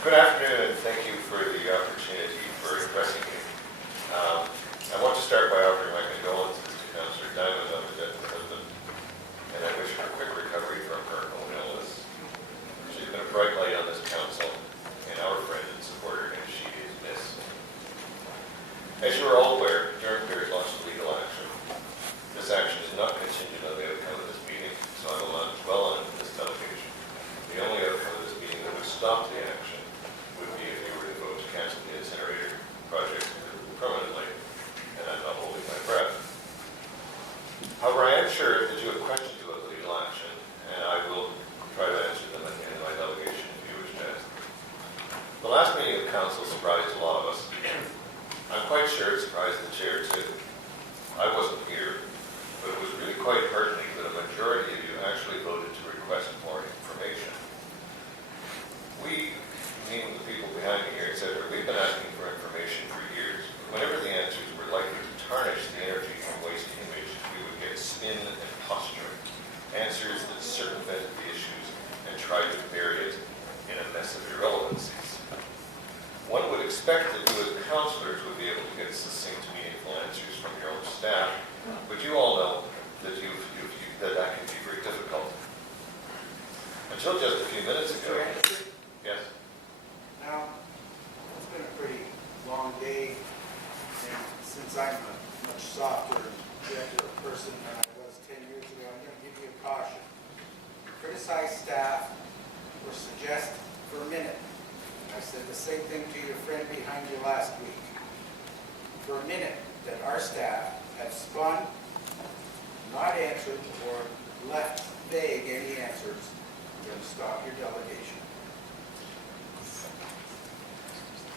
Good afternoon, and thank you for the opportunity for addressing you. I want to start by offering my condolences to Councillor Diamond on the death of her husband, and I wish her a quick recovery from her own illness. She's been a bright light on this council, and our friend and supporter, and she is missed. As you are all aware, Durham-York launched legal action. This action is not contingent on the outcome of this meeting, so I will not dwell on this delegation. The only outcome of this meeting that would stop the action would be if you were to vote to cancel the incinerator project permanently, and I'm not holding my breath. However, I am sure that you have questions about legal action, and I will try to answer them at the end of my delegation if you wish to ask. The last meeting of council surprised a lot of us. I'm quite sure it surprised the chair too. I wasn't here, but it was really quite heartening that a majority of you actually voted to request more information. We, meaning the people behind me here, etc., we've been asking for information for years. Whenever the answers were likely to tarnish the energy from waste image, we would get spin and posturing, answers that circumvented the issues and tried to bury it in a mess of irrelevancies. One would expect that you as councillors would be able to get succinct, meaningful answers from your own staff, but you all know that that can be very difficult. Until just a few minutes ago. Yes. Now, it's been a pretty long day, and since I'm a much softer and gentler person than I was 10 years ago, I'm going to give you a caution. Criticize staff or suggest for a minute. I said the same thing to your friend behind you last week. For a minute, that our staff have spun, not answered, or left vague any answers, you're going to stop your delegation.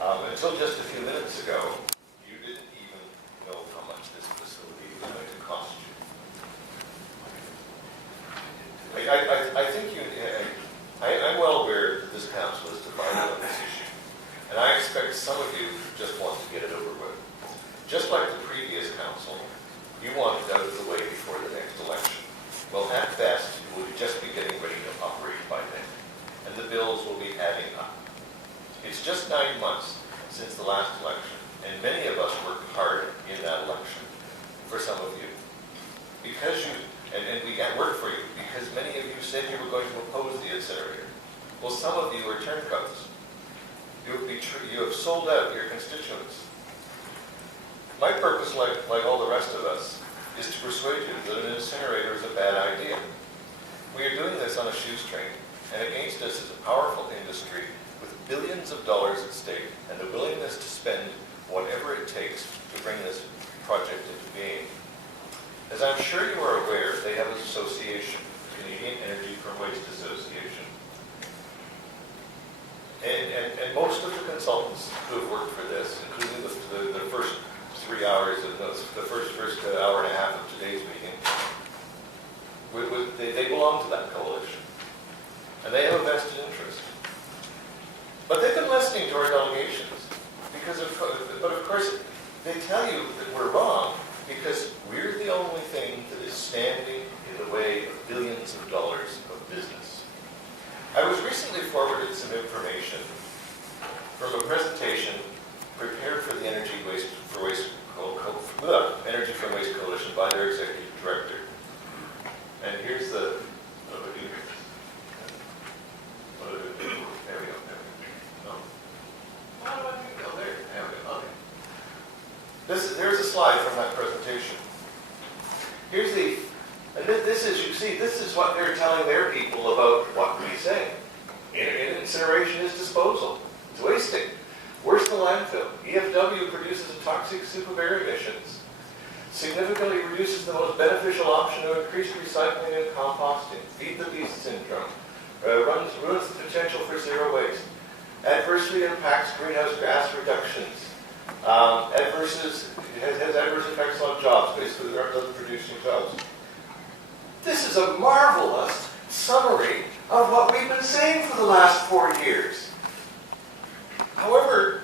Until just a few minutes ago, you didn't even know how much this facility was going to cost you. I think I'm well aware that this council is divided on this issue, and I expect some of you just want to get it over with. Just like the previous council, you want it out of the way before the next election. Well, at best, you will just be getting ready to operate by then, and the bills will be adding up. It's just 9 months since the last election, and many of us worked hard in that election for some of you. Because you, and we got work for you, because many of you said you were going to oppose the incinerator. Well, some of you are turncoats. You have sold out your constituents. My purpose, like all the rest of us, is to persuade you that an incinerator is a bad idea. We are doing this on a shoestring, and against us is a powerful industry with billions of dollars at stake and the willingness to spend whatever it takes to bring this project into being. As I'm sure you are aware, they have an association, Canadian Energy from Waste Association. And most of the consultants who have worked for this, including the first 3 hours of the first hour and a half of today's meeting, they belong to that coalition. And they have a vested interest. But they've been listening to our delegations, but of course, they tell you that we're wrong because we're the only thing that is standing in the way of billions of dollars of business. I was recently forwarded some information from a presentation prepared for the Energy from Waste Coalition by their executive director. And here's the. There we go. There's a slide from that presentation. This is what they're telling their people about what we say. Incineration is disposal. It's wasting. Worse than landfill. EFW produces a toxic soup of air emissions. Significantly reduces the most beneficial option of increased recycling and composting. Feed the beast syndrome. Ruins the potential for zero waste. Adversely impacts greenhouse gas reductions. Has adverse effects on jobs, basically doesn't producing jobs. This is a marvelous summary of what we've been saying for the last 4 years. However,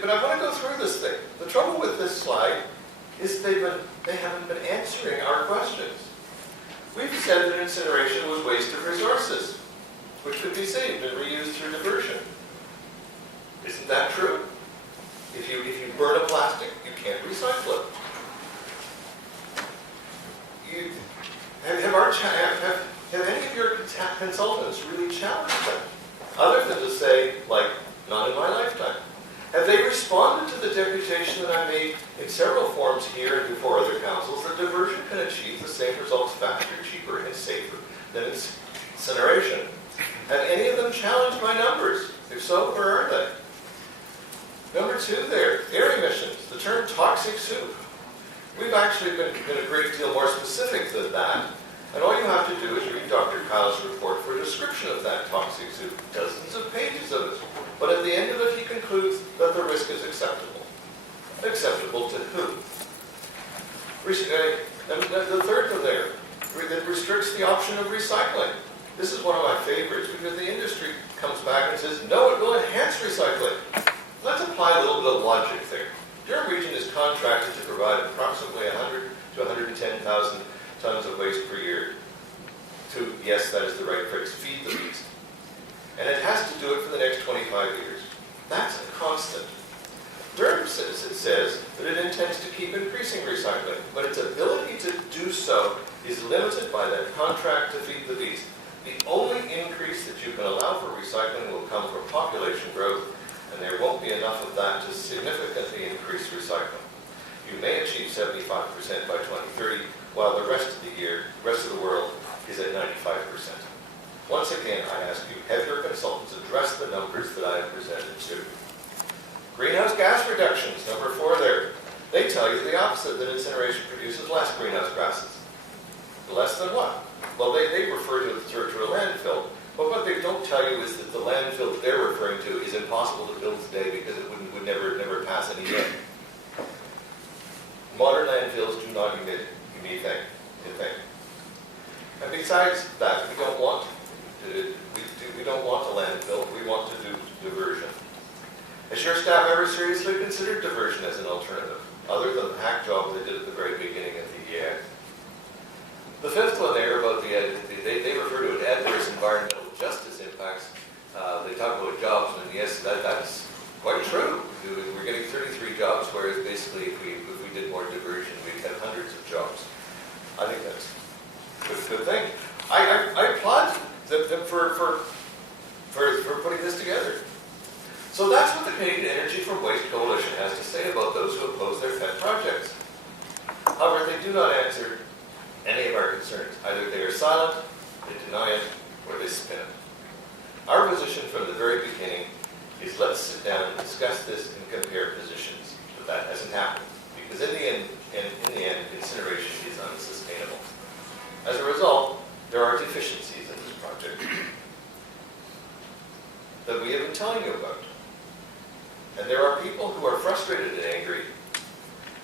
but I want to go through this thing. The trouble with this slide is they haven't been answering our questions. We've said that incineration was waste of resources, which could be saved and reused through diversion. Isn't that true? If you burn a plastic, you can't recycle it. Have any of your consultants really challenged them? Other than to say, like, not in my lifetime. Have they responded to the deputation that I made in several forms here and before other councils that diversion can achieve the same results faster, cheaper, and safer than incineration? Have any of them challenged my numbers? If so, where are they? Number 2 there, air emissions, the term toxic soup. We've actually been a great deal more specific than that. And all you have to do is read Dr. Kyle's report for a description of that toxic soup. Dozens of pages of it. But at the end of it, he concludes that the risk is acceptable. Acceptable to who? And the third one there, that restricts the option of recycling. This is one of my favorites because the industry comes back and says, no, it will enhance recycling. Let's apply a little bit of logic there. Durham Region is contracted to provide approximately 100 to 110,000 tons of waste per year to, yes, that is the right phrase, feed the beast. And it has to do it for the next 25 years. That's a constant. Durham says that it intends to keep increasing recycling, but its ability to do so is limited by that contract to feed the beast. The only increase that you can allow for recycling will come from population growth, and there won't be enough of that to significantly increase recycling. You may achieve 75% by 2030, while the rest of the world is at 95%. Once again, I ask you, have your consultants addressed the numbers that I have presented to? Greenhouse gas reductions, number 4 there. They tell you the opposite, that incineration produces less greenhouse gases. Less than what? Well, they refer to a landfill, but what they don't tell you is that the landfill that they're referring to is impossible to build today because it would never pass any in. Modern landfills do not emit methane. And besides that, we don't want a landfill. We want to do diversion. Has your staff ever seriously considered diversion as an alternative, other than the hack job they did at the very beginning of the year? The 5th one there about they refer to it adverse environmental justice impacts. They talk about jobs, and yes, that's quite true. We're getting 33 jobs, whereas basically if we did more diversion, we'd have hundreds of jobs. I think that's a good thing. I applaud them for putting this together. So that's what the Canadian Energy from Waste Coalition has to say about those who oppose their pet projects. However, they do not answer any of our concerns. Either they are silent, they deny it, or they spin it. Our position from the very beginning is let's sit down and discuss this and compare positions. But that hasn't happened. Because in the end, incineration is unsustainable. As a result, there are deficiencies in this project that we have been telling you about. And there are people who are frustrated and angry,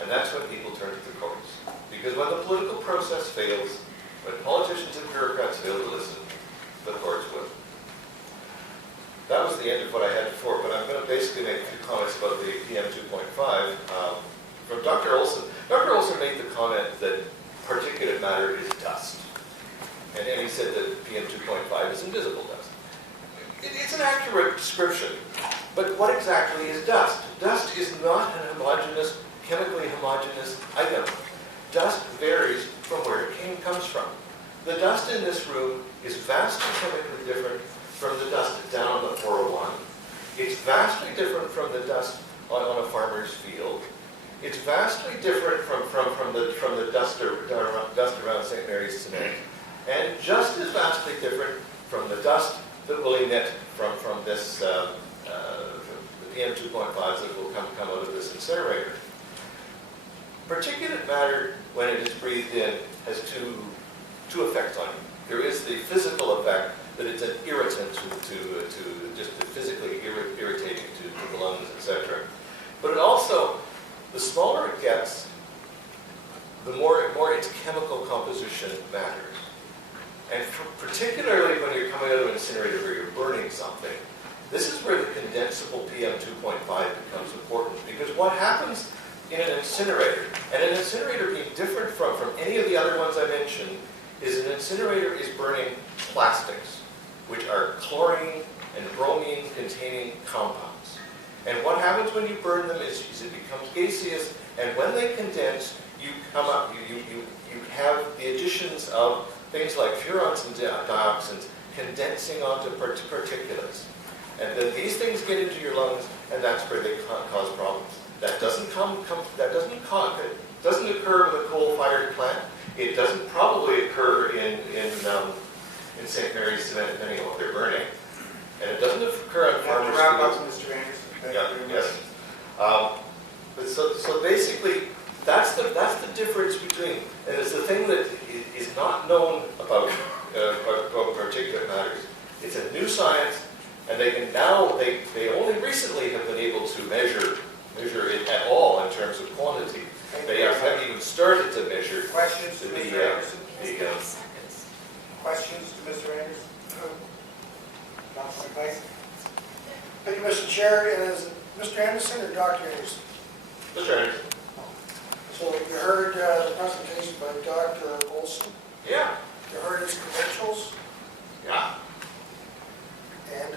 and that's when people turn to the courts. Because when the political process fails, when politicians and bureaucrats fail to listen, the courts will. That was the end of what I had before, but I'm going to basically make a few comments about the PM 2.5. From Dr. Olson. Dr. Olson made the comment that particulate matter is dust. And he said that PM 2.5 is invisible dust. It's an accurate description, but what exactly is dust? Dust is not an homogeneous, chemically homogeneous item. Dust varies from where it comes from. The dust in this room is vastly chemically different from the dust down on the 401. It's vastly different from the dust on a farmer's field. It's vastly different from the dust around St. Mary's Cement, and just as vastly different from the dust that will emit from this the PM 2.5s that will come out of this incinerator. Particulate matter, when it is breathed in, has two effects on you. There is the physical effect that it's an irritant to just physically irritating to the lungs, etc. But it also, the smaller it gets, the more its chemical composition matters. And particularly when you're coming out of an incinerator where you're burning something, this is where the condensable PM 2.5 becomes important. Because what happens in an incinerator, and an incinerator being different from any of the other ones I mentioned, is an incinerator is burning plastics, which are chlorine and bromine containing compounds. And what happens when you burn them is it becomes gaseous, and when they condense, you come up, you have the additions of things like furans and dioxins condensing onto particulates. And then these things get into your lungs, and that's where they cause problems. That doesn't doesn't occur with a coal-fired plant. It doesn't probably occur in St. Mary's Cement, depending on what they're burning. And it doesn't occur on farmers' wrap up, fields. Mr. Anderson. Thank Yeah, you very yes. much. But so basically, that's the difference between, and it's the thing that is not known about particulate matters. It's a new science, and they only recently have been able to measure it at all in terms of quantity. They haven't even started to measure Questions to Mr. Anderson? the Questions to Mr. Anderson? Councilman Tyson? Thank you, Mr. Chair. Is it Mr. Anderson or Dr. Anderson? Mr. Anderson. So you heard the presentation by Dr. Olson. Yeah. You heard his credentials, Yeah. and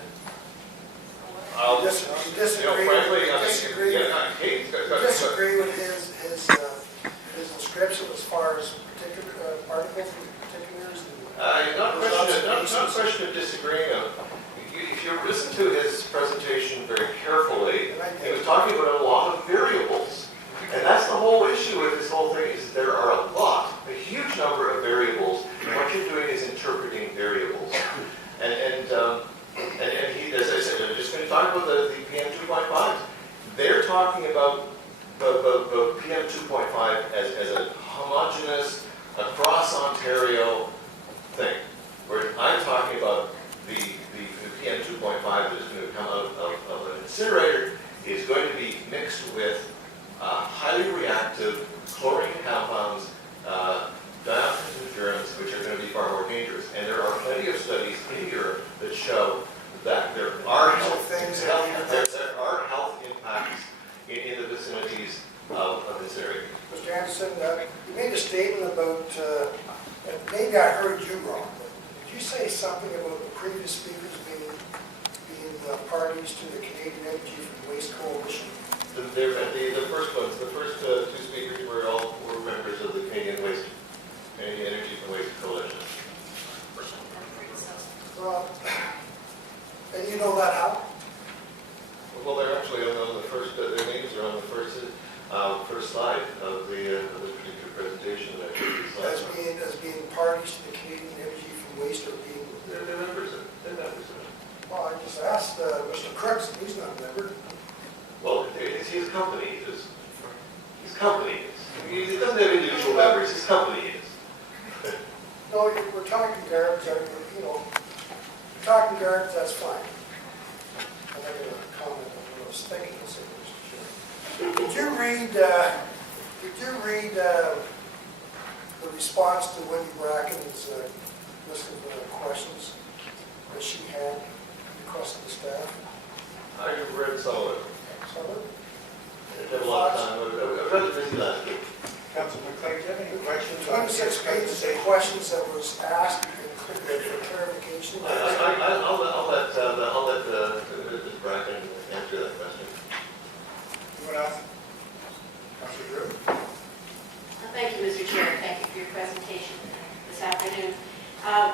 I'll, you frankly, disagree with his description as far as particular particles and particulars. not a question of disagreeing. If you listen to his presentation very carefully, he was talking about a lot of variables. And that's the whole issue with this whole thing, is there are a huge number of variables, and what you're doing is interpreting variables. And he, as I said, I'm just going to talk about the PM 2.5. They're talking about the PM 2.5 as a homogeneous, across Ontario thing, where I'm talking about the PM 2.5 that is going to come out of an incinerator is going to be mixed with highly reactive chlorine compounds, dioxins and furans, which are going to be far more dangerous. And there are plenty of studies in Europe that show that there are health impacts in the vicinities of incinerators. Mr. Anderson, you made a statement about, maybe I heard you wrong, but did you say something about the previous speakers being parties to the Canadian Energy from Waste Coalition? The first two speakers were members of the Canadian Energy from Waste Coalition. Well, and you know that how? Well, they're actually on the first. Their names are on the first slide of the particular presentation that I gave you. As being parties to the Canadian Energy from Waste, or being... They're members of it. Well, I just asked Mr. Crooks, and he's not a member. Well, it's his company. His company is. He doesn't have individual members. His company is. No, we're talking garbage, we're talking garbage, that's fine. I'm not going to comment on what I was thinking, Mr. Chair. Did you read the response to Wendy Bracken's list of questions that she had requested the staff? I read some of it. Some of it? It took a lot of time. I read the busy last week. Councilman Clay, do you have any questions? 26 pages of questions that was asked for clarification. I'll let Ms. Bracken answer that question. Anyone else? Councilor Drew? Thank you, Mr. Chair. Thank you for your presentation this afternoon.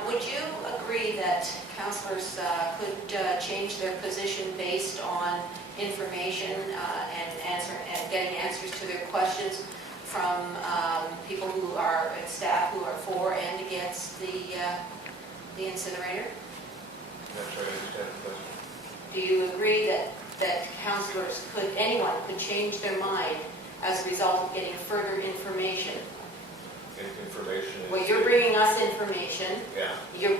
Would you agree that councillors could change their position based on information and getting answers to their questions from people who are staff who are for and against the incinerator? I'm not sure I understand the question. Do you agree that councillors anyone could change their mind as a result of getting further information? Information. Well, you're bringing us information. Yeah. You're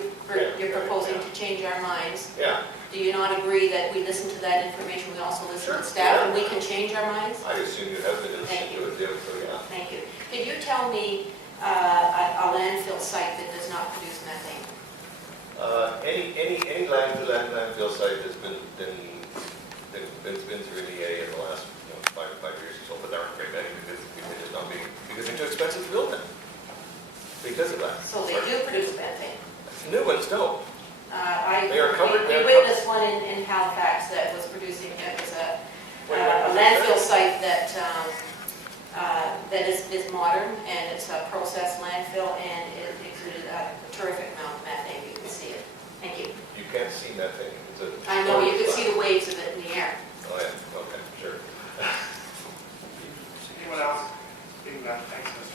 proposing to change our minds. Yeah. Do you not agree that we listen to that information, we also listen to staff, and we can change our minds? I assume you have been Thank you. to it, so yeah. Thank you. Could you tell me a landfill site that does not produce methane? Any landfill site that's been through an EA in the last 5 years or so, but there aren't very many because they're too expensive to build them. Because of that. So they do produce methane? New ones don't. We witnessed one in Halifax that was producing, it was landfill site that is modern, and it's a processed landfill, and it exuded a terrific amount of methane. You can see it. Thank you. You can't see methane. I know, you can see the waves of it in the air. Oh, yeah, okay, sure. Anyone else? Being done, thanks, Mr.